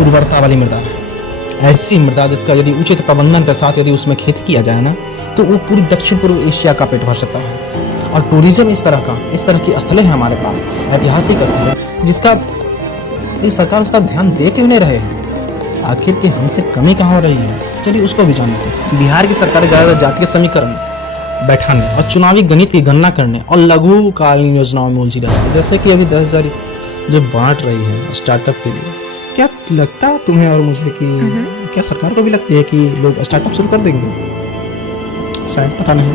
उर्वरता वाली मृदा है, ऐसी मृदा जिसका यदि उचित प्रबंधन के साथ यदि उसमें खेती किया जाए ना, तो वो पूरी दक्षिण पूर्व एशिया का पेट भर सकता है। और टूरिज्म इस तरह की स्थलें हैं हमारे पास, ऐतिहासिक स्थलें, जिसका ये सरकार उस पर ध्यान दे क्यों नहीं रहे हैं। आखिर की हमसे कमी कहाँ हो रही है, चलिए उसको भी जानते हैं। बिहार की सरकार ज़्यादातर जातीय समीकरण बैठाने और चुनावी गणित की गणना करने और लघुकालीन योजनाओं में उलझी रहती है। जैसे कि अभी 10,000 जो बांट रही है स्टार्टअप के लिए, क्या लगता है तुम्हें और मुझे कि क्या सरकार को भी लगती है कि लोग स्टार्टअप शुरू कर देंगे? शायद, पता नहीं।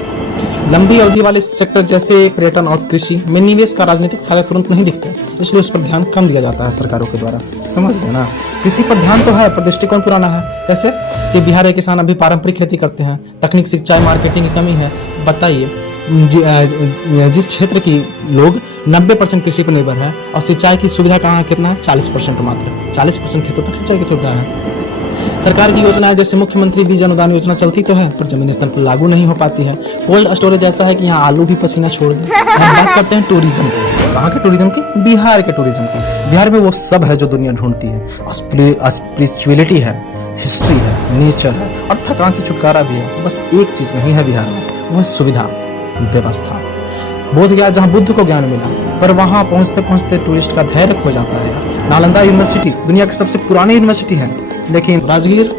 लंबी अवधि वाले सेक्टर जैसे पर्यटन और कृषि में निवेश का राजनीतिक फायदा तुरंत नहीं दिखता, इसलिए उस पर ध्यान कम दिया जाता है सरकारों के द्वारा। समझ गए ना? कृषि पर ध्यान तो है पर दृष्टिकोण पुराना है। कैसे कि बिहार के किसान अभी पारंपरिक खेती करते हैं, तकनीक, सिंचाई, मार्केटिंग की कमी है। बताइए, जिस क्षेत्र की लोग 90% कृषि पर निर्भर है और सिंचाई की सुविधा कहाँ है, कितना है? 40% मात्र। 40% खेतों तक सिंचाई की सुविधा है। सरकार की योजना है जैसे मुख्यमंत्री बीज अनुदान योजना चलती तो है पर जमीनी स्तर पर लागू नहीं हो पाती है। कोल्ड स्टोरेज ऐसा है कि यहाँ आलू भी पसीना छोड़ दे। हम बात करते हैं टूरिज्म की। कहाँ के टूरिज्म की? बिहार के टूरिज्म की। बिहार में वो सब है जो दुनिया ढूंढती है। स्पिरिचुअलिटी है, हिस्ट्री है, नेचर है और थकान से छुटकारा भी है। बस एक चीज नहीं है बिहार में, वो है सुविधा, व्यवस्था। बोध गया जहाँ बुद्ध को ज्ञान मिला, पर वहाँ पहुँचते पहुँचते टूरिस्ट का धैर्य खो जाता है। नालंदा यूनिवर्सिटी दुनिया की सबसे पुरानी यूनिवर्सिटी है, लेकिन राजगीर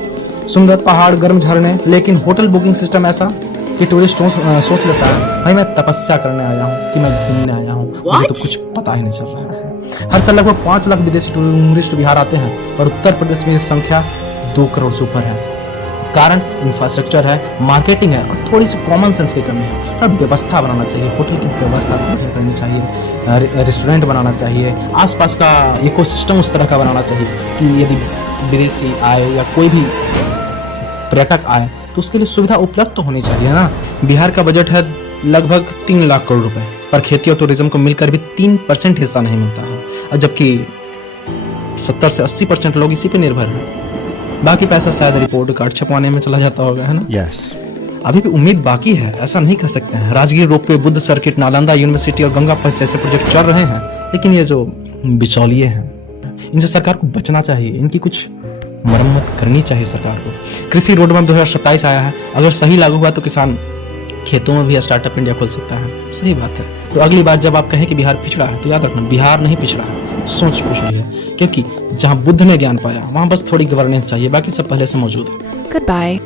सुंदर पहाड़, गर्म झरने, लेकिन होटल बुकिंग सिस्टम ऐसा कि टूरिस्ट सोच लेता है भाई मैं तपस्या करने आया हूँ कि मैं घूमने आया हूँ, मुझे तो कुछ पता ही नहीं चल रहा है। हर साल लगभग 5 लाख विदेशी टूरिस्ट बिहार आते हैं, पर उत्तर प्रदेश में संख्या 2 करोड़ से ऊपर है। कारण इंफ्रास्ट्रक्चर है, मार्केटिंग है और थोड़ी सी कॉमन सेंस की कमी है। अब व्यवस्था बनाना चाहिए, होटल की व्यवस्था करनी चाहिए, रेस्टोरेंट बनाना चाहिए, आसपास का इकोसिस्टम उस तरह का बनाना चाहिए कि यदि विदेशी आए या कोई भी पर्यटक आए तो उसके लिए सुविधा उपलब्ध तो होनी चाहिए ना। बिहार का बजट है लगभग 3 लाख करोड़ रुपए, पर खेती और टूरिज्म को मिलकर भी 3% हिस्सा नहीं मिलता है, और जबकि 70 से 80% लोग इसी पे निर्भर हैं। बाकी पैसा शायद रिपोर्ट कार्ड छपवाने में चला जाता होगा, है ना? यस। अभी भी उम्मीद बाकी है, ऐसा नहीं कह सकते हैं। Rajgir ropeway, Buddha circuit, Nalanda university और गंगा पथ जैसे प्रोजेक्ट चल रहे हैं, लेकिन ये जो बिचौलिए हैं इनसे सरकार को बचना चाहिए, इनकी कुछ मरम्मत करनी चाहिए सरकार को। कृषि रोड मैप 2027 आया है, अगर सही लागू हुआ तो किसान खेतों में भी स्टार्टअप इंडिया खोल सकता है। सही बात है। तो अगली बार जब आप कहें कि बिहार पिछड़ा है तो याद रखना बिहार नहीं पिछड़ा है, सोच पूछिए, क्योंकि जहाँ बुद्ध ने ज्ञान पाया वहाँ बस थोड़ी गवर्नेंस चाहिए, बाकी सब पहले से मौजूद है। Goodbye.